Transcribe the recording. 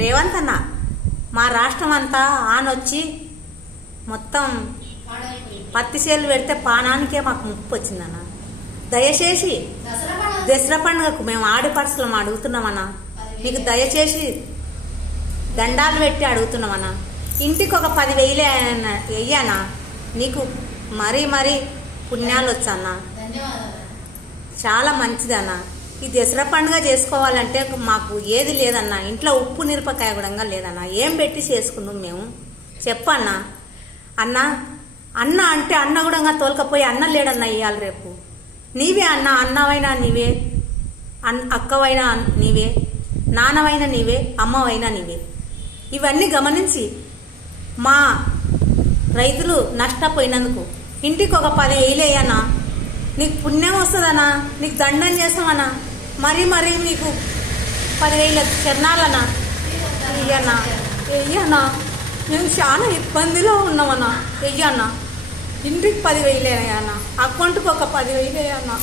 రేవంత్ అన్న మా రాష్ట్రం అంతా ఆనొచ్చి మొత్తం పత్తి చేలు పెడితే పానానికే మాకు ముప్పు వచ్చిందన్న. దయచేసి దసరా పండుగకు మేము ఆడపడుచులం అడుగుతున్నామన్నా, మీకు దయచేసి దండాలు పెట్టి అడుగుతున్నామన్నా. ఇంటికి ఒక 10,000 వెయ్యనా, నీకు మరీ మరీ పుణ్యాలు వచ్చన్నా. చాలా మంచిదన్నా. ఈ దసరా పండుగ చేసుకోవాలంటే మాకు ఏది లేదన్నా, ఇంట్లో ఉప్పు మిరపకాయ కూడా లేదన్నా. ఏం పెట్టి చేసుకున్నాం మేము చెప్పన్నా. అన్న అన్న అంటే అన్న కూడా తోలుకపోయి అన్న లేడన్నా ఇవాళ రేపు. నీవే అన్న, అన్నవైనా నీవే, అక్కవైనా నీవే, నాన్నవైనా నీవే, అమ్మవైనా నీవే. ఇవన్నీ గమనించి మా రైతులు నష్టపోయినందుకు ఇంటికి ఒక 10,000 వేయన్నా, నీకు పుణ్యం వస్తుందన్నా, నీకు దండం చేస్తామన్నా. మరీ మరీ మీకు 10,000 శరణాలన్నా వెయ్యన్నా. వెయ్యన్నా, మేము చాలా ఇబ్బందిలో ఉన్నామన్నా. వెయ్యన్నా, ఇంటికి 10,000 వేయన్నా, అకౌంట్కి ఒక 10,000 వేయన్నా.